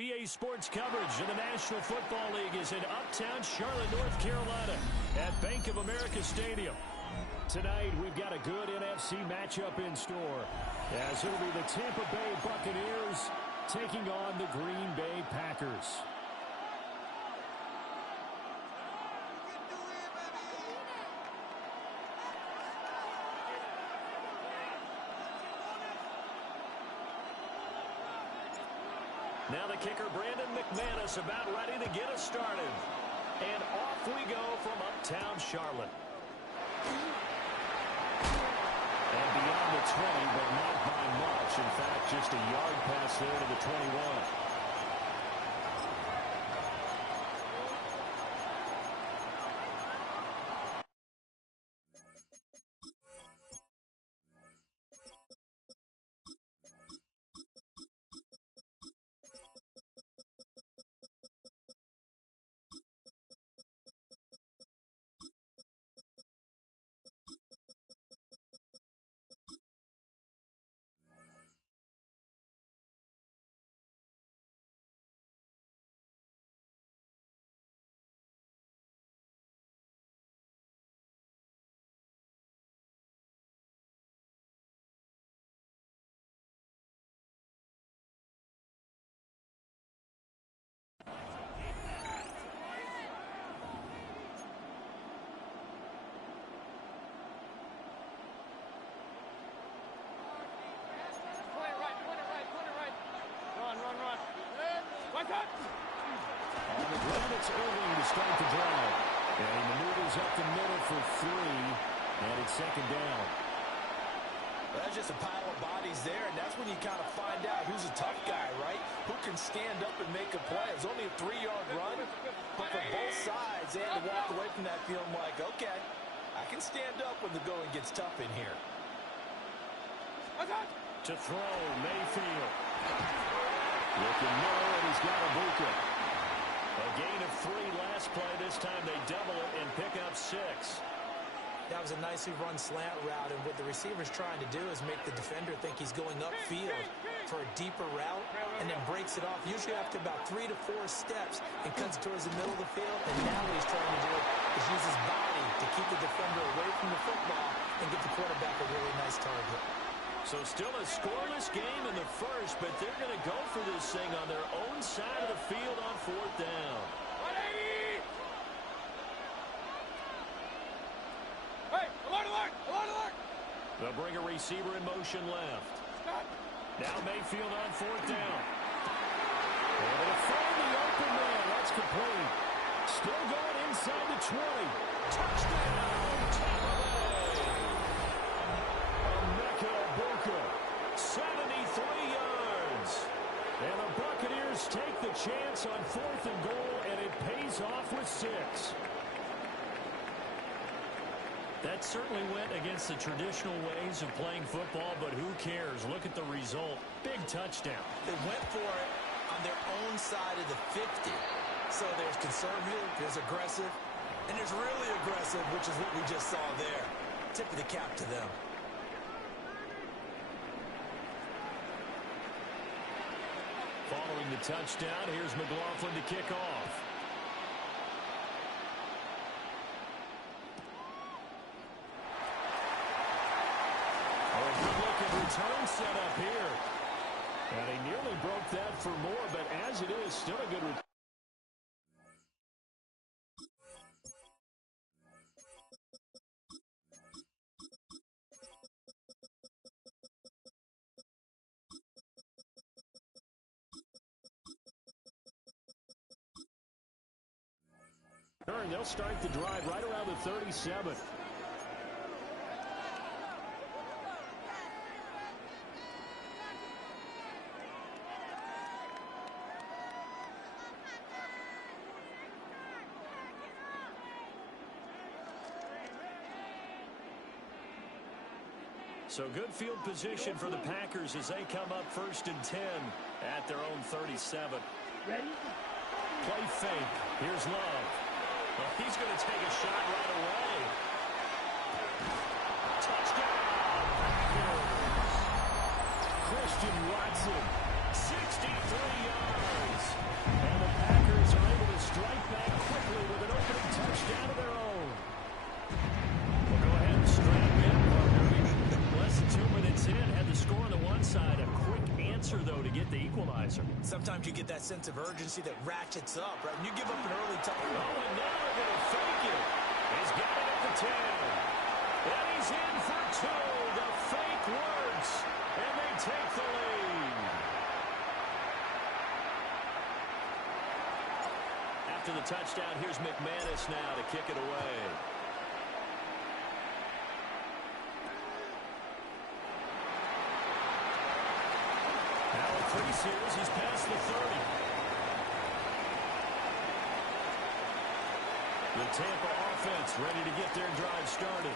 EA Sports coverage of the National Football League is in uptown Charlotte, North Carolina at Bank of America Stadium. Tonight, we've got a good NFC matchup in store, as it'll be the Tampa Bay Buccaneers taking on the Green Bay Packers. Now the kicker, Brandon McManus, about ready to get us started. And off we go from uptown Charlotte. And beyond the 20, but not by much. In fact, just a yard pass there to the 21. On the ground, it's Irving to start the drive. And he maneuvers up the middle for 3, and it's second down. That's just a pile of bodies there, and that's when you kind of find out who's a tough guy, right? Who can stand up and make a play. It's only a 3-yard run, but for both sides, they had to walk away from that feeling like, okay, I can stand up when the going gets tough in here. To throw, Mayfield. Looking low, and he's got Ibuka. A gain of 3 last play. This time they double it and pick up 6. That was a nicely run slant route, and what the receiver's trying to do is make the defender think he's going upfield for a deeper route and then breaks it off, usually after about 3 to 4 steps, and cuts towards the middle of the field. And now what he's trying to do is use his body to keep the defender away from the football and get the quarterback a really nice target. So still a scoreless game in the first, but they're going to go for this thing on their own side of the field on 4th down. They'll bring a receiver in motion left. Now Mayfield on 4th down. Able to find the open man. That's complete. Still going inside the 20. Touchdown, Tampa Bay. Emeka Ibuka, 73 yards. And the Buccaneers take the chance on 4th and goal, and it pays off with 6. That certainly went against the traditional ways of playing football, but who cares? Look at the result. Big touchdown. They went for it on their own side of the 50. So there's conservative, there's aggressive, and there's really aggressive, which is what we just saw there. Tip of the cap to them. Following the touchdown, here's McLaughlin to kick off. Return set up here. And he nearly broke that for more, but as it is, still a good return. They'll start the drive right around the 37. So good field position for the Packers as they come up 1st and 10 at their own 37. Ready? Play fake. Here's Love. Well, he's going to take a shot right away. Touchdown, Packers. Christian Watson, 63 yards. And the Packers are able to strike back quickly with an opening touchdown of their own. Well, go ahead and strap in, partner. Less than 2 minutes in, had the score on the one side. A quick answer, though, to get the equalizer. Sometimes you get that sense of urgency that ratchets up, right? And you give up an early touchdown. Oh, and now they're going to fake it. He's got it at the 10. And he's in for 2. The fake works. And they take the lead. After the touchdown, here's McManus now to kick it away. Now with 3 series, he's past the 30. The Tampa offense ready to get their drive started.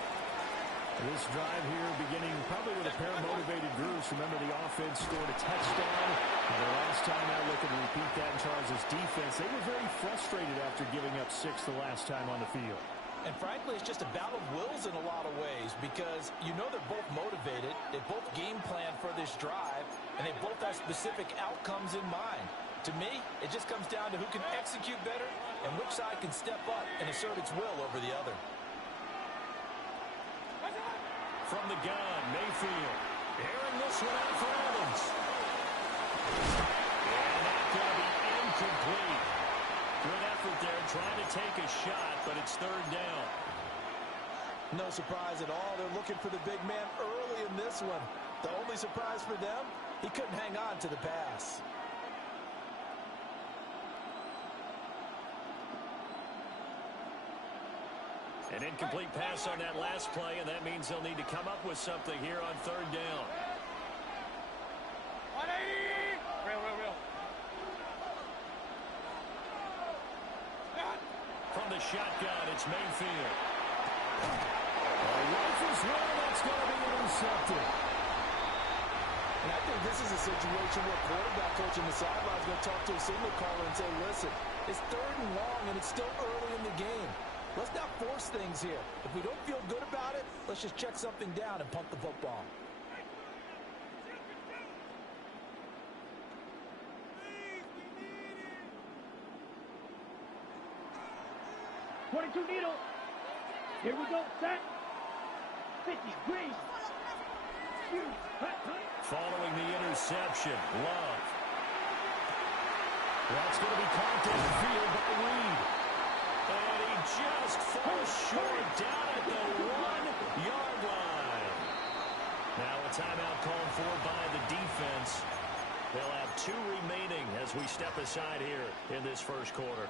This drive here beginning probably with a pair of motivated groups. Remember, the offense scored a touchdown. And the last time out, looking to repeat that in Charles' defense. They were very frustrated after giving up 6 the last time on the field. And frankly, it's just a battle of wills in a lot of ways because you know they're both motivated. They both game plan for this drive, and they both have specific outcomes in mind. To me, it just comes down to who can execute better and which side can step up and assert its will over the other. From the gun, Mayfield. Airing this one out for Evans. And that's going to be incomplete. Good effort there, trying to take a shot, but it's 3rd down. No surprise at all. They're looking for the big man early in this one. The only surprise for them, he couldn't hang on to the pass. An incomplete pass on that last play, and that means they'll need to come up with something here on 3rd down. From the shotgun, it's Mayfield. Rifles one, that's going to be intercepted. And I think this is a situation where quarterback coach in the sideline is going to talk to a signal caller and say, listen, it's 3rd and long, and it's still early in the game. Let's not force things here. If we don't feel good about it, let's just check something down and punt the football. Needle. Here we go, set. 50, green. Following the interception, Love. That's going to be caught downfield by Reed. And he just falls short down at the 1-yard line. Now a timeout called for by the defense. They'll have 2 remaining as we step aside here in this first quarter.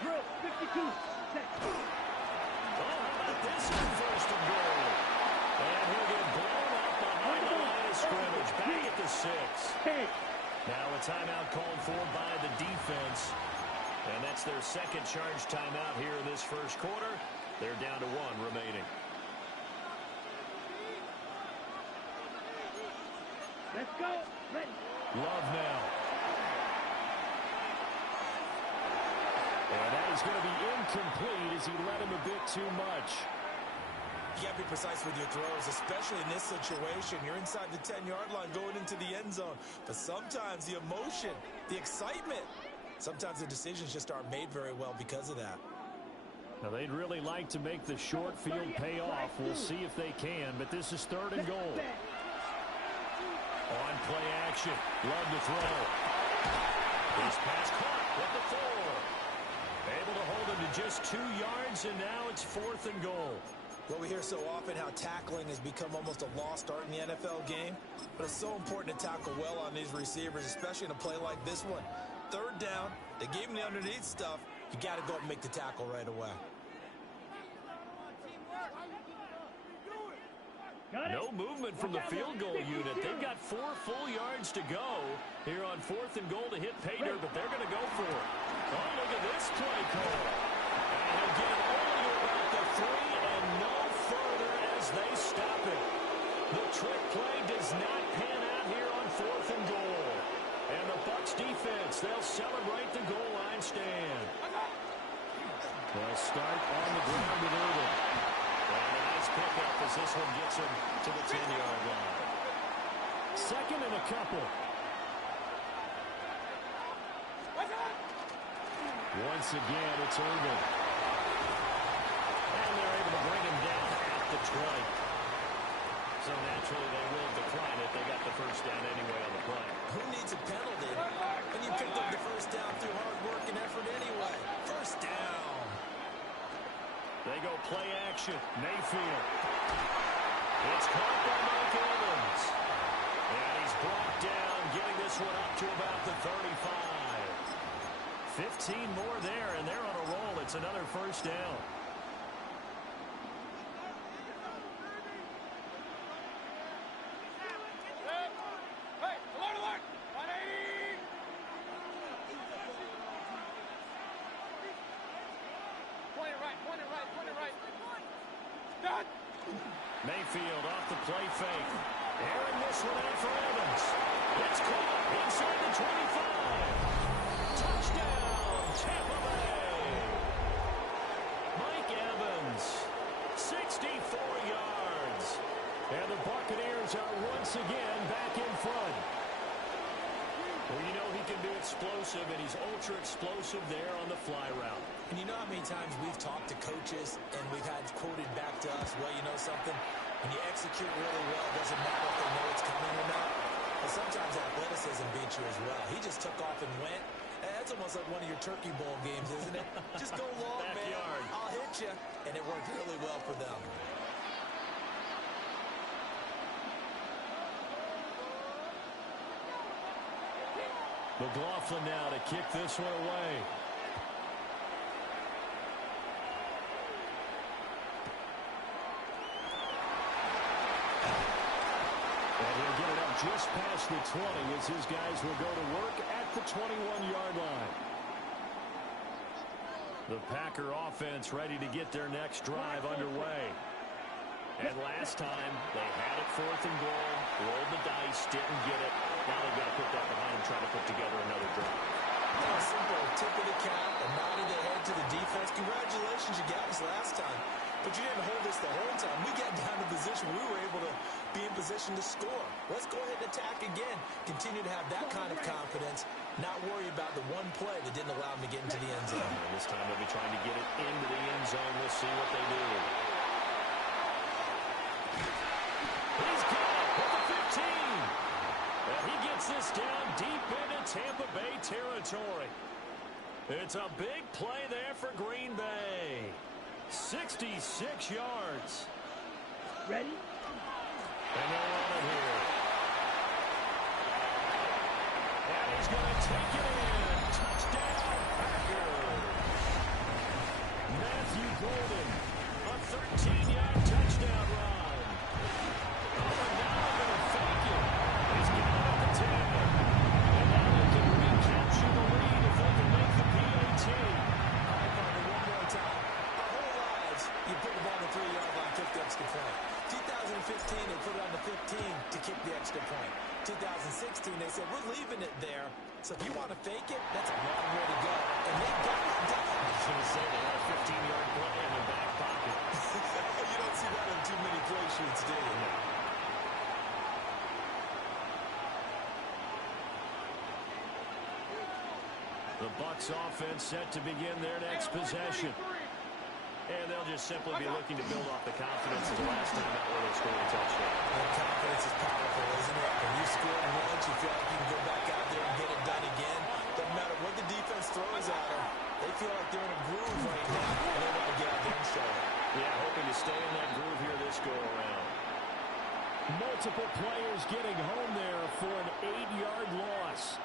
Drill, 52. Set. Oh, how about this on 1st and goal? And he'll get blown up behind the line of scrimmage. Back at the 6. Now a timeout called for by the defense. And that's their 2nd charge timeout here in this first quarter. They're down to 1 remaining. Let's go. Ready. Love now. And that is going to be incomplete as he led him a bit too much. You got to be precise with your throws, especially in this situation. You're inside the 10-yard line going into the end zone. But sometimes the emotion, the excitement, sometimes the decisions just aren't made very well because of that. Now, they'd really like to make the short field pay off. We'll see if they can, but this is 3rd and goal. On play action, Love to throw. This pass caught at the 4. Able to hold him to just 2 yards, and now it's 4th and goal. Well, we hear so often how tackling has become almost a lost art in the NFL game, but it's so important to tackle well on these receivers, especially in a play like this one. 3rd down, they gave him the underneath stuff. You got to go up and make the tackle right away. No movement from the field goal unit. They've got 4 full yards to go here on 4th and goal to hit pay dirt, but they're going to go for it. Oh, look at this play call. And he'll get it only to about the 3 and no further as they stop it. The trick play does not pan out here on 4th and goal. And the Bucs defense, they'll celebrate the goal line stand. They'll start on the ground with Irvin. And a nice pickup as this one gets him to the 10-yard line. Second and a couple. Once again, it's Irvin. And they're able to bring him down at the 20. So naturally, they will decline it. They got the first down anyway on the play. Who needs a penalty? And you picked up the first down through hard work and effort anyway. First down. They go play action. Mayfield. It's caught by Mike Evans. And he's brought down, getting this one up to about the 35. 15 more there, and they're on a roll. It's another first down. Mayfield off the play fake. Airing this one out for Evans. It's caught inside the 25. Touchdown, Tampa Bay. Mike Evans, 64 yards. And the Buccaneers are once again back in front. Well, you know he can be explosive, and he's ultra explosive there on the fly route. And you know how many times we've talked to coaches and we've had quoted back to us, well, you know something? When you execute really well, it doesn't matter if they know it's coming or not. But sometimes athleticism beats you as well. He just took off and went. That's almost like one of your Turkey Bowl games, isn't it? Just go long, man. I'll hit you. And it worked really well for them. McLaughlin now to kick this one away. And he'll get it up just past the 20 as his guys will go to work at the 21-yard line. The Packer offense ready to get their next drive underway. And last time, they had it 4th and goal, rolled the dice, didn't get it. Now they've got to put that behind and try to put together another drive. Simple tip of the cap, a nod of the head to the defense. Congratulations, you got us last time. But you didn't hold us the whole time. We got down to position. We were able to be in position to score. Let's go ahead and attack again. Continue to have that kind of confidence. Not worry about the one play that didn't allow them to get into the end zone. And this time they'll be trying to get it into the end zone. We'll see what they do. He's got it with the 15. And he gets this down deep into Tampa Bay territory. It's a big play there for Green Bay. 66 yards. Ready? And they're on it here. And he's going to take it in. Touchdown, Packers. Matthew Golden, a 13-yard touchdown run. Oh, and now they're going to fake it. He's got it at the 10. And now they can recapture the lead if they can make the PAT. All right, partner, one more time. Our whole lives, you put the ball on the 3-yard line, kick the extra point. 2015, they put it on the 15 to kick the extra point. 2016, they said, we're leaving it there. So if you want to fake it, that's a long way to go. And they got it done. I was going to say they had a 15-yard play in their back pocket. You don't see that on too many play sheets, do you? The Bucs offense set to begin their next possession. And they'll just simply be looking to build off the confidence of the last time out where they scored a touchdown. And confidence is powerful, isn't it? When you score once, you feel like you can go back out there and get it done again. Doesn't matter what the defense throws at them. They feel like they're in a groove right now, and they want to get out there and show it. Yeah, hoping to stay in that groove here this go-around. Multiple players getting home there for an 8-yard loss.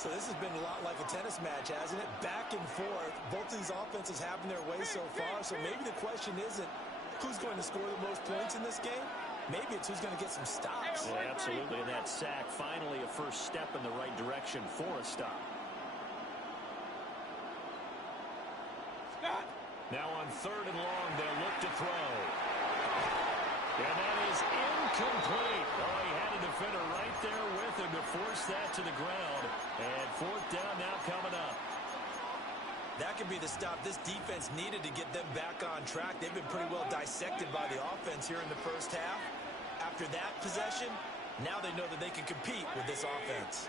So this has been a lot like a tennis match, hasn't it? Back and forth. Both these offenses having their way so far. So maybe the question isn't who's going to score the most points in this game. Maybe it's who's going to get some stops. Yeah, absolutely. And that sack, finally a first step in the right direction for a stop. Now on 3rd and long, they'll look to throw. And that is incomplete. Oh, he had a defender right there with him to force that to the ground. And 4th down now coming up. That could be the stop this defense needed to get them back on track. They've been pretty well dissected by the offense here in the first half. After that possession, Now they know that they can compete with this offense.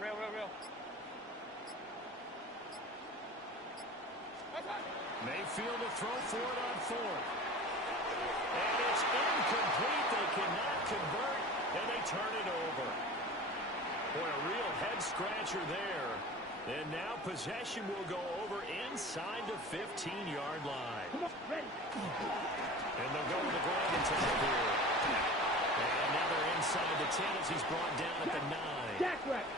Real. Mayfield to throw for it on fourth. And it's incomplete. They cannot convert, and they turn it over. Boy, a real head-scratcher there. And now possession will go over inside the 15-yard line. Come on, ready. And they'll go to the ground attack here. And now they're inside the 10 as he's brought down at the 9. Jack right.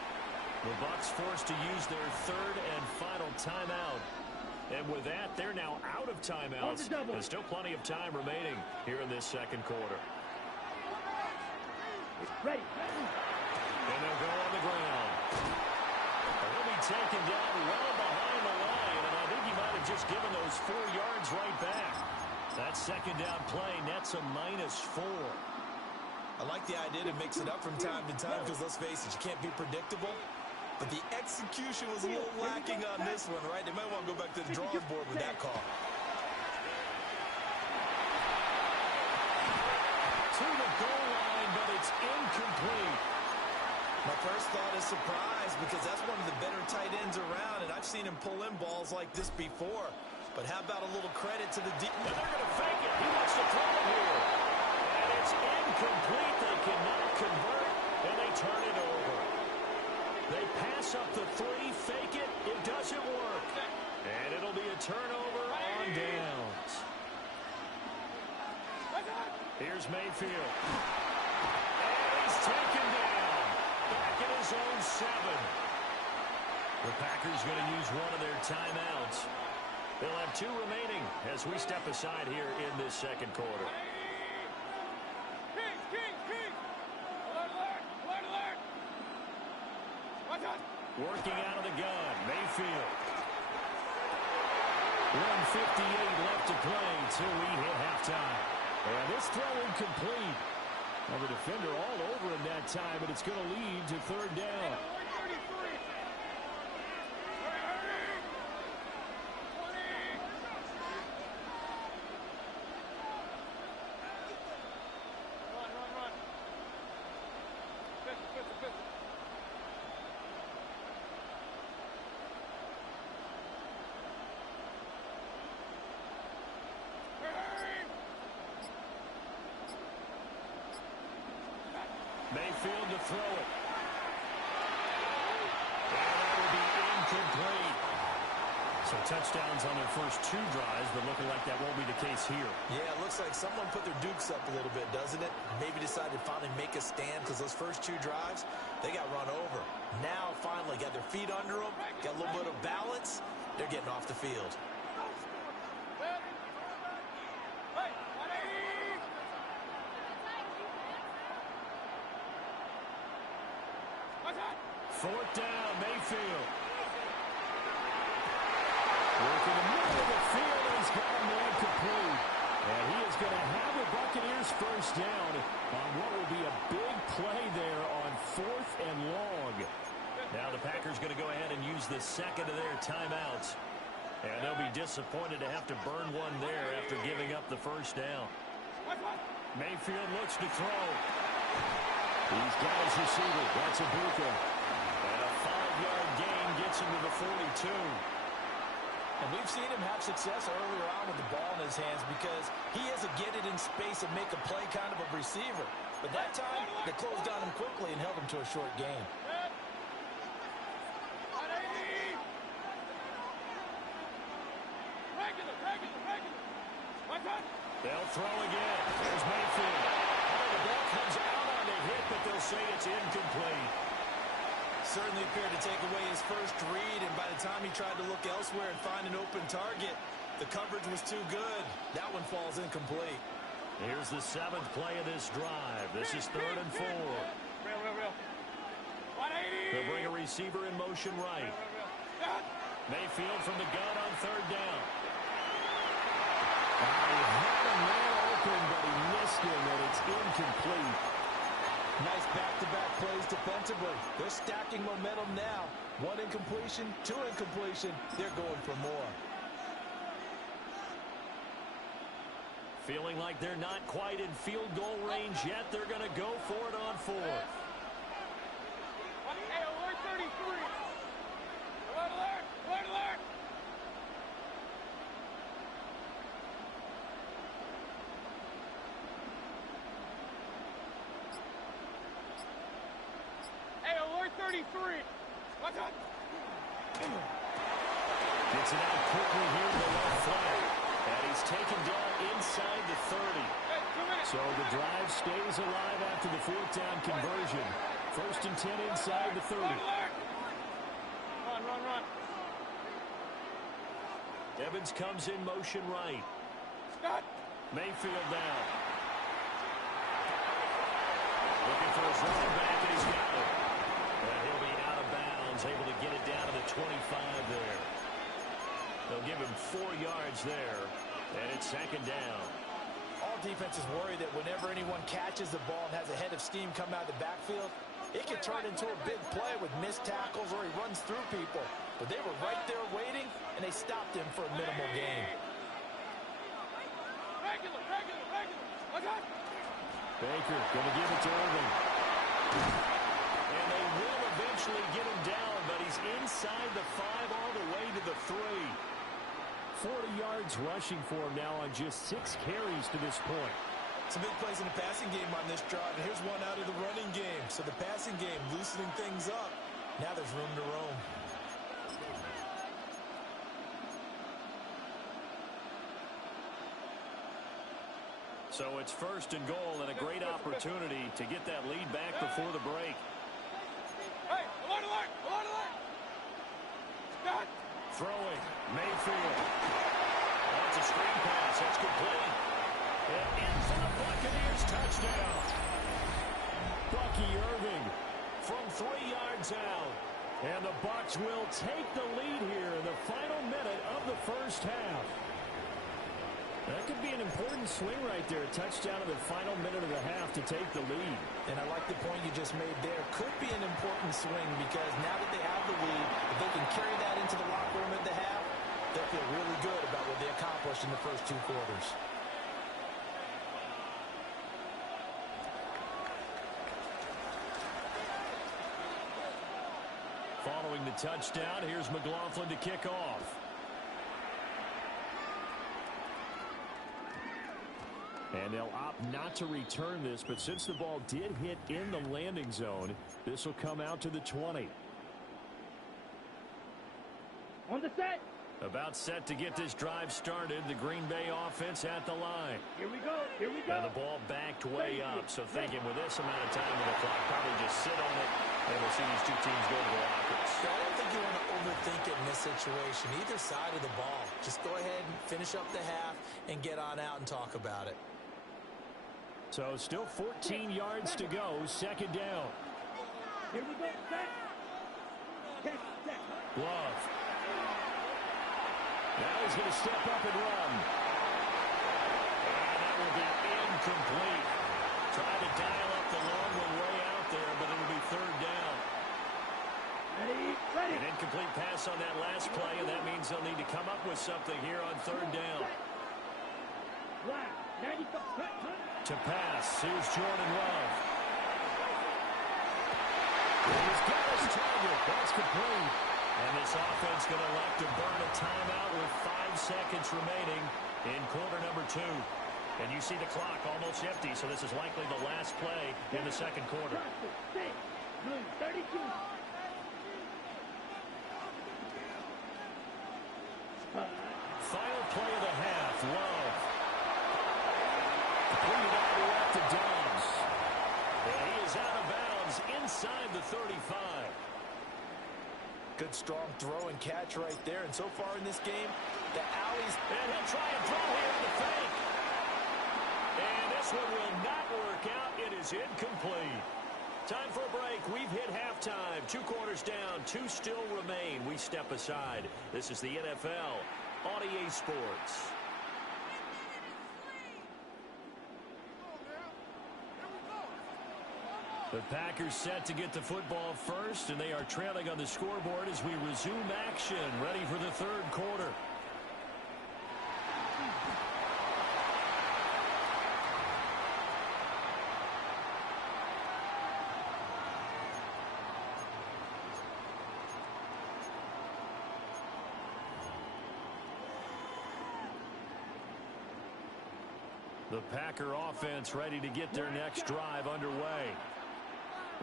The Bucs forced to use their third and final timeout. And with that, they're now out of timeouts. There's still plenty of time remaining here in this second quarter. Ready. And they'll go on the ground. He'll be taken down well behind the line, and I think he might have just given those 4 yards right back. That second down play nets a -4. I like the idea to mix it up from time to time because, let's face it, you can't be predictable. But the execution was a little lacking on this one, right? They might want to go back to the drawing board with that call. To the goal line, but it's incomplete. My first thought is surprise because that's one of the better tight ends around, and I've seen him pull in balls like this before. But how about a little credit to the deep? And they're going to fake it. He wants to throw it here. And it's incomplete. They cannot convert, and they turn it over. They pass up the 3, fake it. It doesn't work. And it'll be a turnover on downs. Here's Mayfield. And he's taken down. Back at his own 7. The Packers going to use one of their timeouts. They'll have 2 remaining as we step aside here in this second quarter. Working out of the gun, Mayfield. 1:58 left to play till we hit halftime. And this throw incomplete. Now the defender all over him that time, but it's going to lead to third down. Mayfield to throw it. And that will be incomplete. So touchdowns on their first 2 drives, but looking like that won't be the case here. Yeah, it looks like someone put their dukes up a little bit, doesn't it? Maybe decided to finally make a stand because those first 2 drives, they got run over. Now, finally, got their feet under them, got a little bit of balance. They're getting off the field. Fourth down, Mayfield. Working the middle of the field, and he's got a man complete. And he is going to have the Buccaneers first down on what will be a big play there on 4th and long. Now the Packers going to go ahead and use the second of their timeouts. And they'll be disappointed to have to burn one there after giving up the first down. Mayfield looks to throw. He's got his receiver. That's Ibuka. And a 5-yard gain gets him to the 42. And we've seen him have success earlier on with the ball in his hands because he is a get it in space and make a play kind of a receiver. But that time, they closed on him quickly and held him to a short gain. They'll throw again. There's Mayfield. Oh, the ball comes out on the hit, but they'll say it's incomplete. Certainly appeared to take away his first read, and by the time he tried to look elsewhere and find an open target, the coverage was too good. That one falls incomplete. Here's the 7th play of this drive. This is 3rd and 4. Real. They'll bring a receiver in motion right. Mayfield from the gun on 3rd down. defensively. They're stacking momentum now. 1 incompletion, 2 incompletion. They're going for more. Feeling like they're not quite in field goal range yet. They're going to go for it on 4th. Hey, alert 33. Alert, alert, alert, alert. Hey, alert 33. Watch out. Gets it out quickly here to the left flank. And he's taken down inside the 30. Hey, 2 minutes. So the drive stays alive after the 4th down conversion. 1st and 10 inside the 30. Alert, alert. Run, run, run. Evans comes in motion right. Scott. Mayfield down. Looking for his running back, and he's got it. And he'll be out of bounds, able to get it down to the 25 there. They'll give him 4 yards there, and it's 2nd down. All defenses worry that whenever anyone catches the ball and has a head of steam come out of the backfield, it can turn into a big play with missed tackles or he runs through people. But they were right there waiting, and they stopped him for a minimal gain. Regular, regular, regular. Watch out. Baker going to give it to Irving. And they will eventually get him down, but he's inside the 5 all the way to the 3. 40 yards rushing for him now on just 6 carries to this point. Some big plays in the passing game on this drive, and here's one out of the running game. So the passing game loosening things up. Now there's room to roam. So it's 1st and goal and a great opportunity to get that lead back before the break. Hey, alert, alert, alert, alert. Scott. Throwing. Mayfield. That's a screen pass. That's complete. And in for the Buccaneers touchdown. Bucky Irving from 3 yards out. And the Bucs will take the lead here in the final minute of the 1st half. That could be an important swing right there. A touchdown in the final minute of the half to take the lead. And I like the point you just made there. Could be an important swing because now that they have the lead, if they can carry that into the locker room at the half, they'll feel really good about what they accomplished in the first 2 quarters. Following the touchdown, here's McLaughlin to kick off. And they'll opt not to return this, but since the ball did hit in the landing zone, this will come out to the 20. On the set. About set to get this drive started. The Green Bay offense at the line. Here we go. Here we go. And the ball backed way up. So thinking with this amount of time on the clock, probably just sit on it, and we'll see these 2 teams go to the lockers. I don't think you want to overthink it in this situation. Either side of the ball. Just go ahead and finish up the half and get on out and talk about it. So still 14 yards to go. 2nd down. Here we go. Set. Catch, set. Love. Now he's going to step up and run. And that will be incomplete. Trying to dial up the long one way out there, but it'll be 3rd down. Ready, ready. An incomplete pass on that last play, and that means they'll need to come up with something here on 3rd down. Black, 95. To pass, here's Jordan Love. He's got his target. That's complete. And this offense going to elect to burn a timeout with 5 seconds remaining in quarter number 2. And you see the clock almost empty, so this is likely the last play in the 2nd quarter. 32. Final play of the half, Love. Completed all the way up to Dobbs. And he is out of bounds inside the 35. Good strong throw and catch right there. And so far in this game, the Owlies... And he'll try and throw here in the fake. And this one will not work out. It is incomplete. Time for a break. We've hit halftime. 2 quarters down. 2 still remain. We step aside. This is the NFL on EA Sports. The Packers set to get the football first, and they are trailing on the scoreboard as we resume action, ready for the third quarter. The Packer offense ready to get their next drive underway.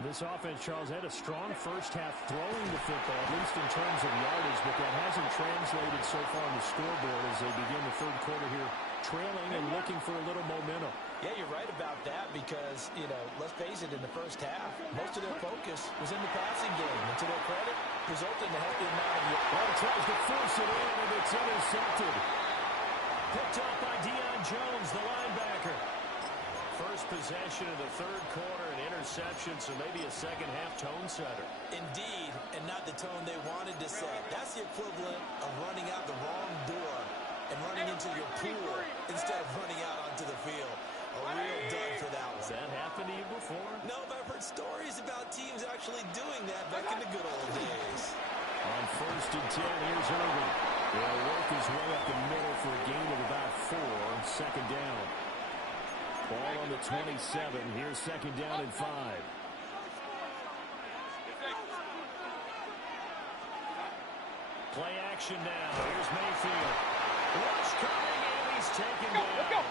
This offense, Charles, had a strong first half throwing the football, at least in terms of yardage, but that hasn't translated so far on the scoreboard as they begin the third quarter here, trailing and looking for a little momentum. Yeah, you're right about that because, let's face it, in the first half, most of their focus was in the passing game. And to their credit, resulted in a healthy amount of yards. Well, tries to force it in, and it's intercepted. Picked up by Deion Jones, the linebacker. First possession of the third quarter, an interception, so maybe a second-half tone setter. Indeed, and not the tone they wanted to set. That's the equivalent of running out the wrong door and running into your pool instead of running out onto the field. A real dud for that one. Has that happened to you before? No, but I've heard stories about teams actually doing that back in the good old days. On 1st and 10, here's Irvin. He'll work his way up the middle for a gain of about 4. Second down. Ball on the 27. Here's second down and 5. Play action now. Here's Mayfield. Rush coming, and he's taken down.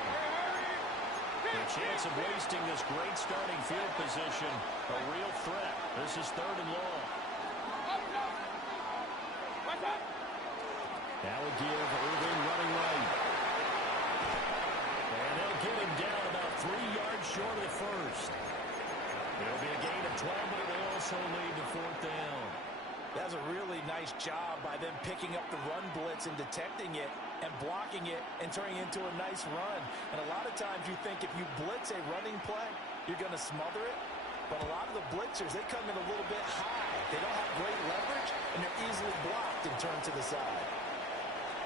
The chance of wasting this great starting field position, a real threat. This is third and long. That will give Irvin running right. And they'll get him down about 3 yards short of the first. It'll be a gain of 12, but it will also lead to fourth down. That's a really nice job by them picking up the run blitz and detecting it and blocking it and turning it into a nice run. And a lot of times you think if you blitz a running play, you're going to smother it. But a lot of the blitzers, they come in a little bit high. They don't have great leverage, and they're easily blocked and turned to the side.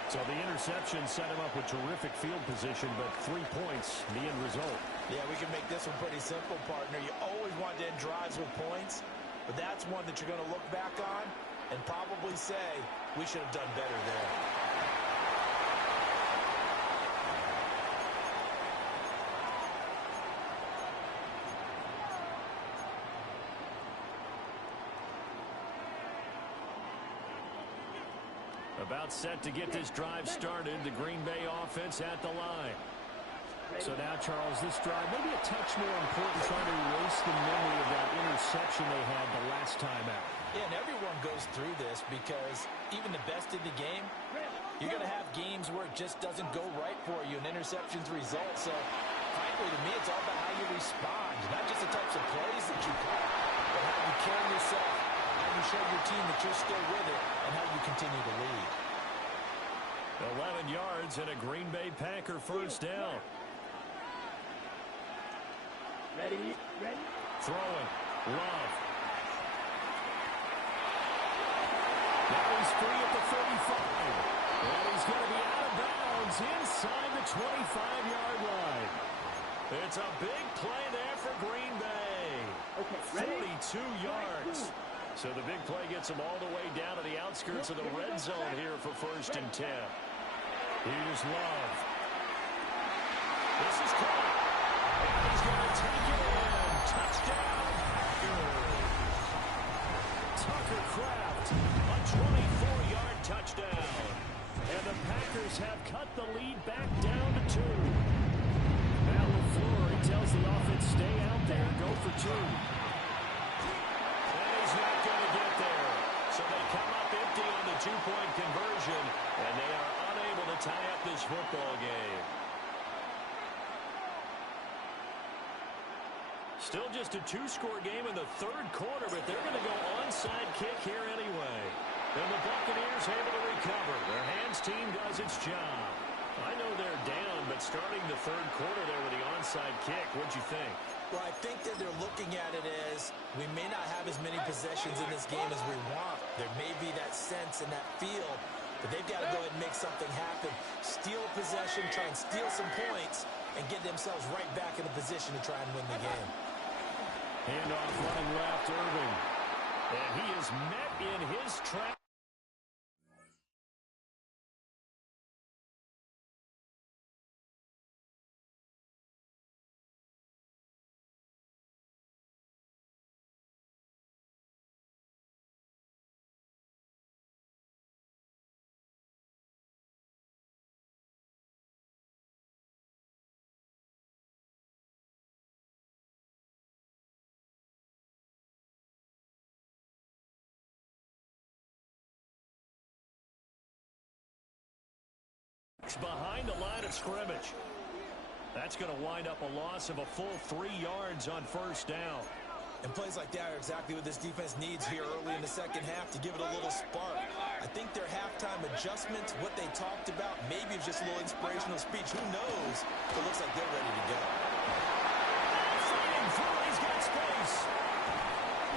So the interception set him up with terrific field position, but 3 points, the end result. Yeah, we can make this one pretty simple, partner. You always want to end drives with points, but that's one that you're going to look back on and probably say, we should have done better there. About set to get this drive started, the Green Bay offense at the line. So now, Charles, this drive maybe a touch more important, trying to erase the memory of that interception they had the last time out. Yeah, and everyone goes through this because even the best in the game, you're going to have games where it just doesn't go right for you, and interceptions result. So, frankly, to me, it's all about how you respond, not just the types of plays that you call, but how you carry yourself, how you show your team that you're still with it, and how you continue to lead. 11 yards and a Green Bay Packer first down. Ready? Throwing. Love. Now he's free at the 35. And he's going to be out of bounds inside the 25-yard line. It's a big play there for Green Bay. Okay, 42 yards. So the big play gets him all the way down to the outskirts of the red zone here for 1st and 10. Here's Love. This is caught. And he's going to take it in. Touchdown, Packers. Tucker Kraft, a 24-yard touchdown. And the Packers have cut the lead back down to 2. Now LaFleur tells the offense, stay out there, go for 2. And he's not going to get there. So they come up empty on the 2-point conversion, and they are unable to tie up this football game. Still just a 2-score game in the third quarter, but they're going to go onside kick here anyway. And the Buccaneers able to recover. Their hands team does its job. I know they're down, but starting the third quarter there with the onside kick, what'd you think? Well, I think that they're looking at it as we may not have as many possessions in this game as we want. There may be that sense and that feel, but they've got to go ahead and make something happen. Steal a possession, try and steal some points, and get themselves right back in a position to try and win the game. Handoff running left, Irving. And he is met in his track. Behind the line of scrimmage. That's going to wind up a loss of a full 3 yards on first down. And plays like that are exactly what this defense needs here early in the second half to give it a little spark. I think their halftime adjustments, what they talked about, maybe it's just a little inspirational speech. Who knows? It looks like they're ready to go. Fighting through, he's got space.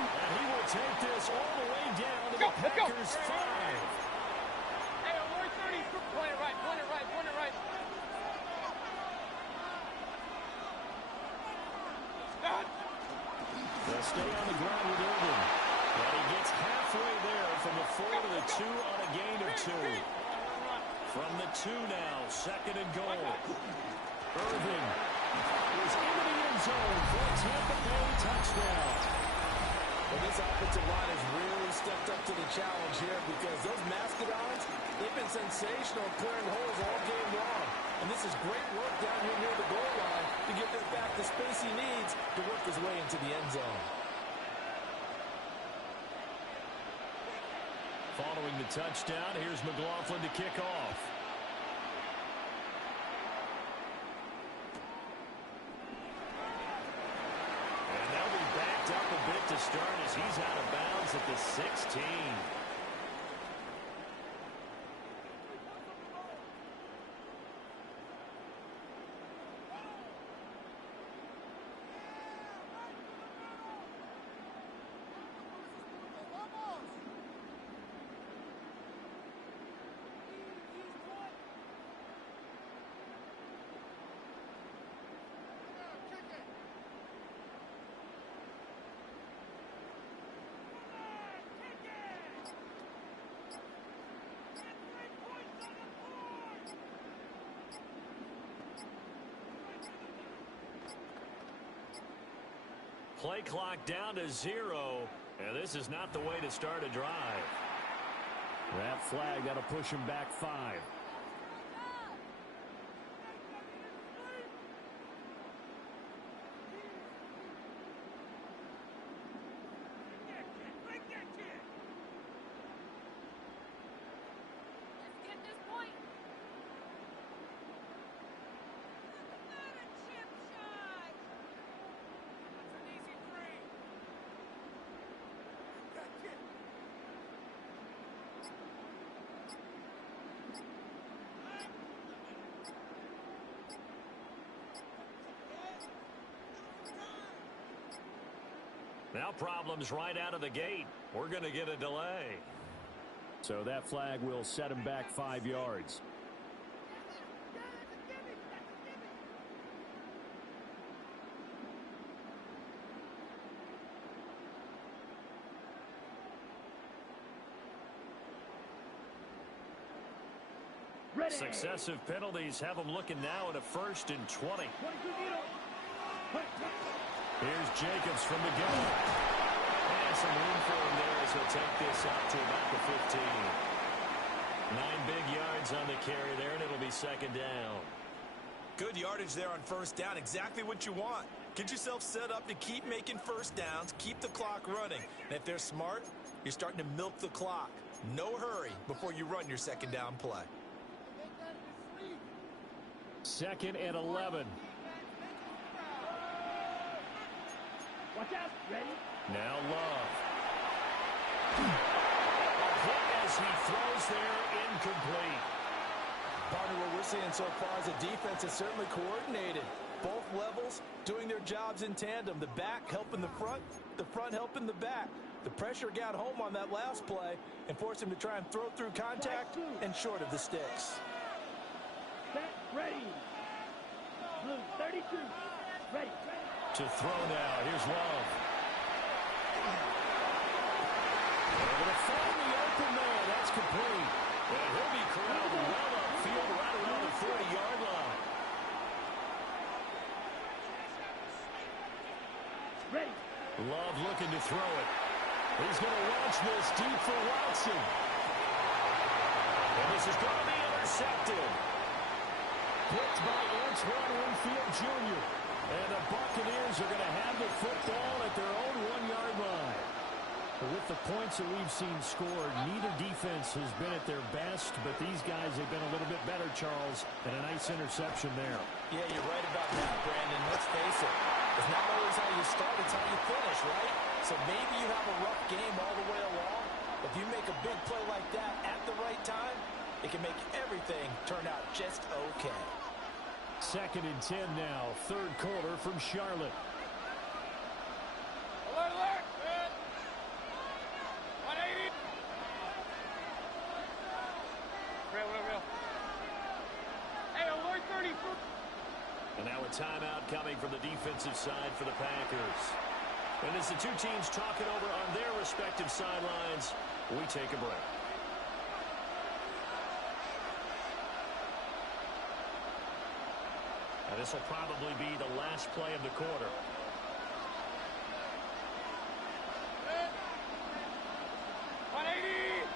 And he will take this all the way down to the Packers 5. Point it right, point it right, point it right. They'll stay on the ground with Irving. And he gets halfway there from the 4 to the 2 on a gain of 2. From the 2 now, second and goal. Irving is into the end zone for a Tampa Bay touchdown. Well, this offensive line has really stepped up to the challenge here because those Mastodons, they've been sensational clearing holes all game long. And this is great work down here near the goal line to get their back the space he needs to work his way into the end zone. Following the touchdown, here's McLaughlin to kick off. And they'll be backed up a bit to start as he's out of bounds at the 16. Play clock down to 0, and this is not the way to start a drive. That flag, that'll push him back 5. Now problems right out of the gate. We're going to get a delay. So that flag will set him back 5 yards. Ready. Successive penalties have them looking now at a 1st and 20. Here's Jacobs from the gun. And some room for him there as he'll take this out to about the 15. 9 big yards on the carry there, and it'll be second down. Good yardage there on first down. Exactly what you want. Get yourself set up to keep making first downs, keep the clock running. And if they're smart, you're starting to milk the clock. No hurry before you run your second down play. 2nd and 11. Watch out. Ready? Now Love. A hit as he throws there, incomplete. Partner, what we're seeing so far is the defense is certainly coordinated. Both levels doing their jobs in tandem. The back helping the front helping the back. The pressure got home on that last play and forced him to try and throw through contact and short of the sticks. Set. Ready. Blue 32. Ready. To throw now. Here's Love. Able to find the open man. That's complete. And he'll be corralled well upfield right around the 40-yard line. Ready. Love looking to throw it. He's going to launch this deep for Watson. And this is going to be intercepted. Picked by Antoine Winfield Jr. And the Buccaneers are going to have the football at their own 1-yard line. With the points that we've seen scored, neither defense has been at their best, but these guys have been a little bit better, Charles, and a nice interception there. Yeah, you're right about that, Brandon. Let's face it. It's not always how you start, it's how you finish, right? So maybe you have a rough game all the way along. If you make a big play like that at the right time, it can make everything turn out just okay. 2nd and 10 now, 3rd quarter from Charlotte. Alert, alert! Good. 180. Real. Hey, alert 34. And now a timeout coming from the defensive side for the Packers. And as the two teams talk it over on their respective sidelines, we take a break. And this will probably be the last play of the quarter. Good. 180.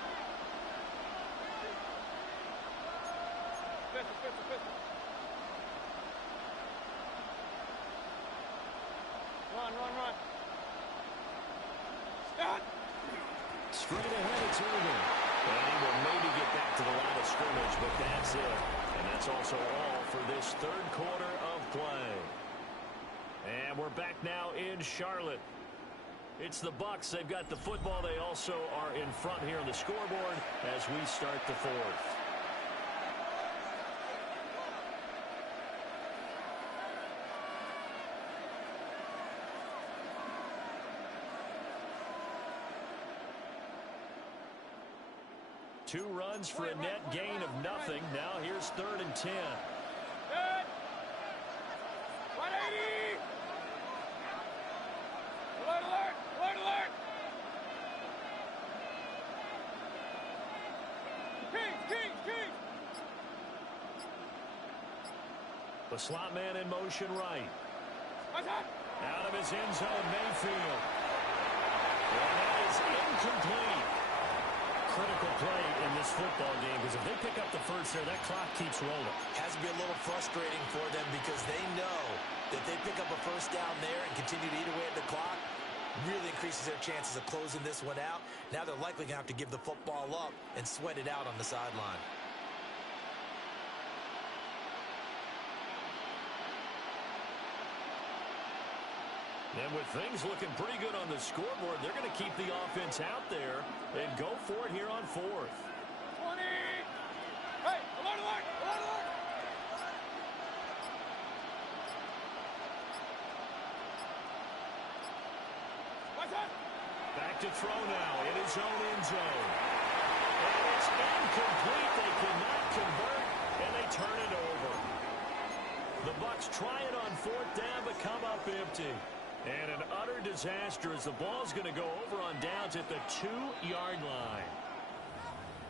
Pistol. Run. Stop. Straight ahead, it's Irvin. And he will maybe get back to the line of scrimmage, but that's it. And that's also all for this 3rd quarter of play. And we're back now in Charlotte. It's the Bucs. They've got the football. They also are in front here on the scoreboard as we start the 4th. Two runs for a net gain of nothing. Now here's 3rd and 10. Good. 180. Alert. King. The slot man in motion right. What's up? Out of his end zone, Mayfield. And that is incomplete. Critical play in this football game, because if they pick up the first there, that clock keeps rolling. Has to be a little frustrating for them because they know that they pick up a first down there and continue to eat away at the clock, really increases their chances of closing this one out. Now they're likely going to have to give the football up and sweat it out on the sideline. And with things looking pretty good on the scoreboard, they're going to keep the offense out there and go for it here on 4th. 20. Hey, alert. What's up? Back to throw now in his own end zone. And it's incomplete. They cannot convert, and they turn it over. The Bucs try it on 4th down, but come up empty. And an utter disaster as the ball's going to go over on downs at the 2-yard line.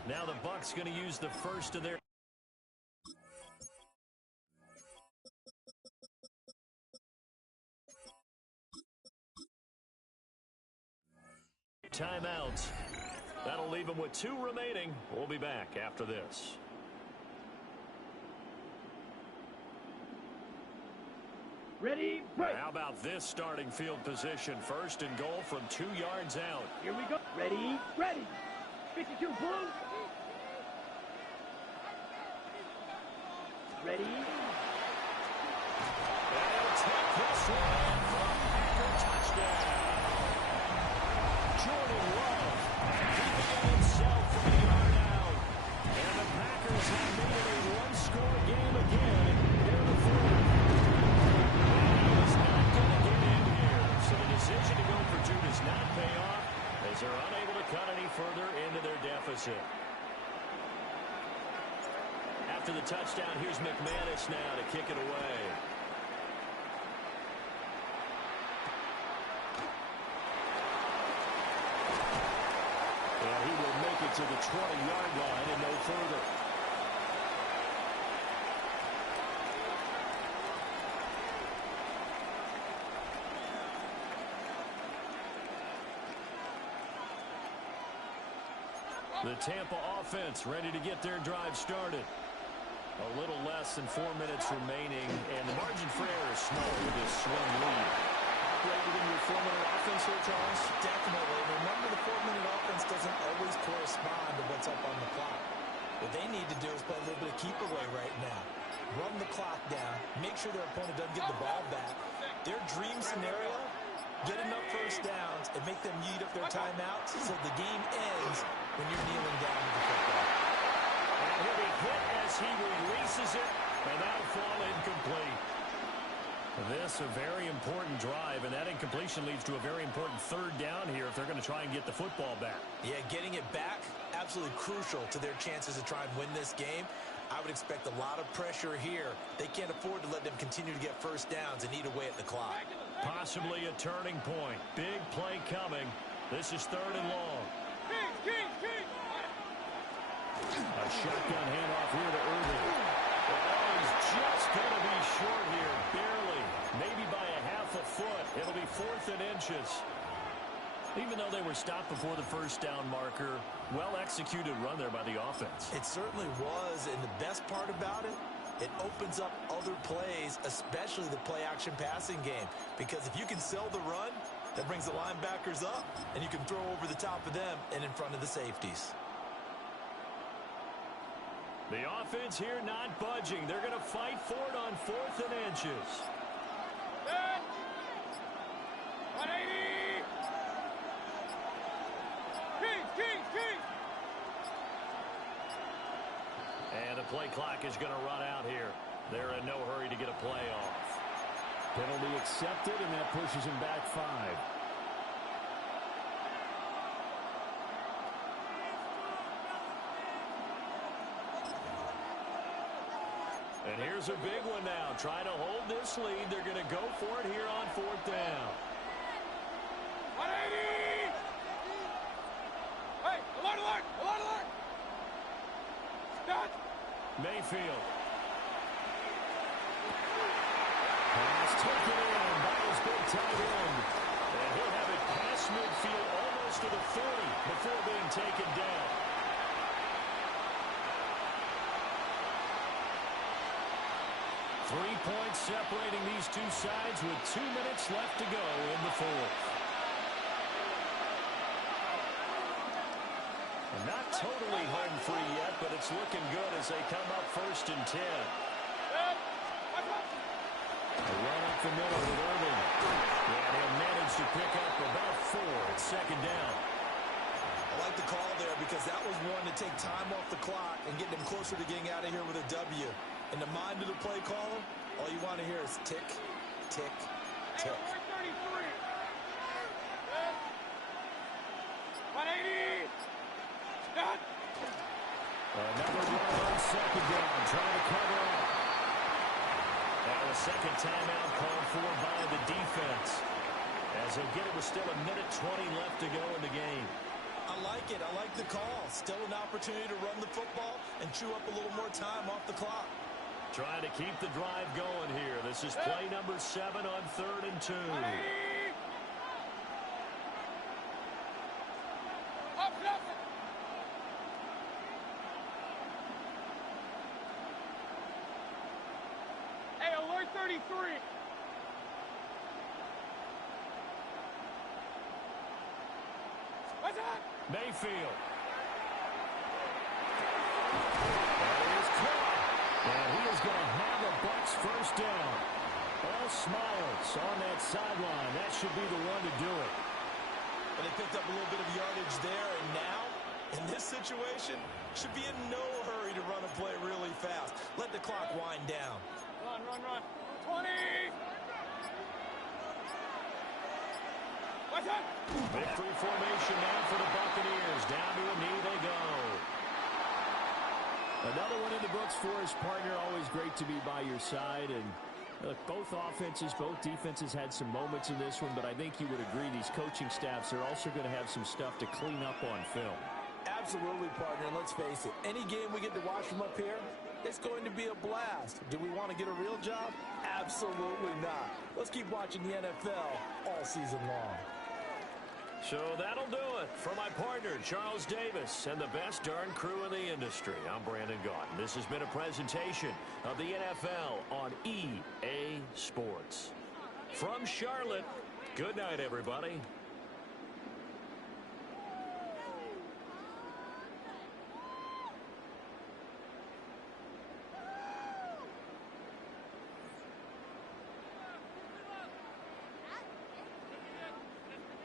Now the Bucs going to use the first of their timeouts. That'll leave them with 2 remaining. We'll be back after this. Ready, break. How about this starting field position? 1st and goal from 2 yards out. Here we go. Ready. 52 blue. Ready. And he'll take this one for a Packer touchdown. Jordan Love keeping it himself from the yard out. And the Packers have made it a one-score game again here in the 4th. So the decision to go for 2 does not pay off as they're unable to cut any further into their deficit. After the touchdown, here's McManus now to kick it away. make it to the 20-yard line and no further. The Tampa offense ready to get their drive started. A little less than 4 minutes remaining, and the margin for error is small with this swing lead. Greater than your 4-minute offense here, Charles? Definitely. Remember, the 4-minute offense doesn't always correspond to what's up on the clock. What they need to do is play a little bit of keep away right now. Run the clock down. Make sure their opponent doesn't get the ball back. Their dream scenario, get enough first downs and make them eat up their timeouts so the game ends when you're kneeling down with the football. And he'll be hit as he releases it, and that'll fall incomplete. This a very important drive, and that incompletion leads to a very important third down here if they're going to try and get the football back. Yeah, getting it back, absolutely crucial to their chances to try and win this game. I would expect a lot of pressure here. They can't afford to let them continue to get first downs and eat away at the clock. Possibly a turning point. Big play coming. This is 3rd and long. A shotgun handoff here to Irving. Oh, he's just going to be short here, barely. Maybe by a half a foot. It'll be 4th and inches. Even though they were stopped before the first down marker, well-executed run there by the offense. It certainly was, and the best part about it, it opens up other plays, especially the play-action passing game. Because if you can sell the run, that brings the linebackers up, and you can throw over the top of them and in front of the safeties. The offense here not budging. They're going to fight for it on 4th and inches. 180! King! And the play clock is going to run out here. They're in no hurry to get a play off. Penalty accepted, and that pushes him back 5. And here's a big one now. Trying to hold this lead. They're going to go for it here on 4th down. 180! Hey, alert! Stop! Mayfield. Pass taken in by his big tight end. And he'll have it past midfield almost to the 30 before being taken down. Three points separating these two sides with 2 minutes left to go in the 4th. And not totally home free yet, but it's looking good as they come up 1st and 10. A run up the middle with Irving. And he'll manage to pick up about 4 at 2nd down. I like the call there because that was one to take time off the clock and get them closer to getting out of here with a W. In the mind of the play caller, all you want to hear is tick, tick, tick. 180! Stop! Another run on 2nd down, trying to cover up. And a second timeout called for by the defense. As he'll get it with still 1:20 left to go in the game. I like it. I like the call. Still an opportunity to run the football and chew up a little more time off the clock. Trying to keep the drive going here. This is play number 7 on 3rd and 2. Up! Hey, alert 33! What's that? Mayfield. That is caught. And he is going to have a Bucs 1st down. All smiles on that sideline. That should be the one to do it. And they picked up a little bit of yardage there, and now, in this situation, should be in no hurry to run a play really fast. Let the clock wind down. Run! 20! What's that? Victory formation now for the Buccaneers. Down to a knee they go. Another one in the books for his partner. Always great to be by your side. And look, both offenses, both defenses had some moments in this one, but I think you would agree these coaching staffs are also going to have some stuff to clean up on film. Absolutely, partner. And let's face it, any game we get to watch from up here, it's going to be a blast. Do we want to get a real job? Absolutely not. Let's keep watching the NFL all season long. So that'll do it for my partner, Charles Davis, and the best darn crew in the industry. I'm Brandon Gaudin. This has been a presentation of the NFL on EA Sports. From Charlotte, good night, everybody.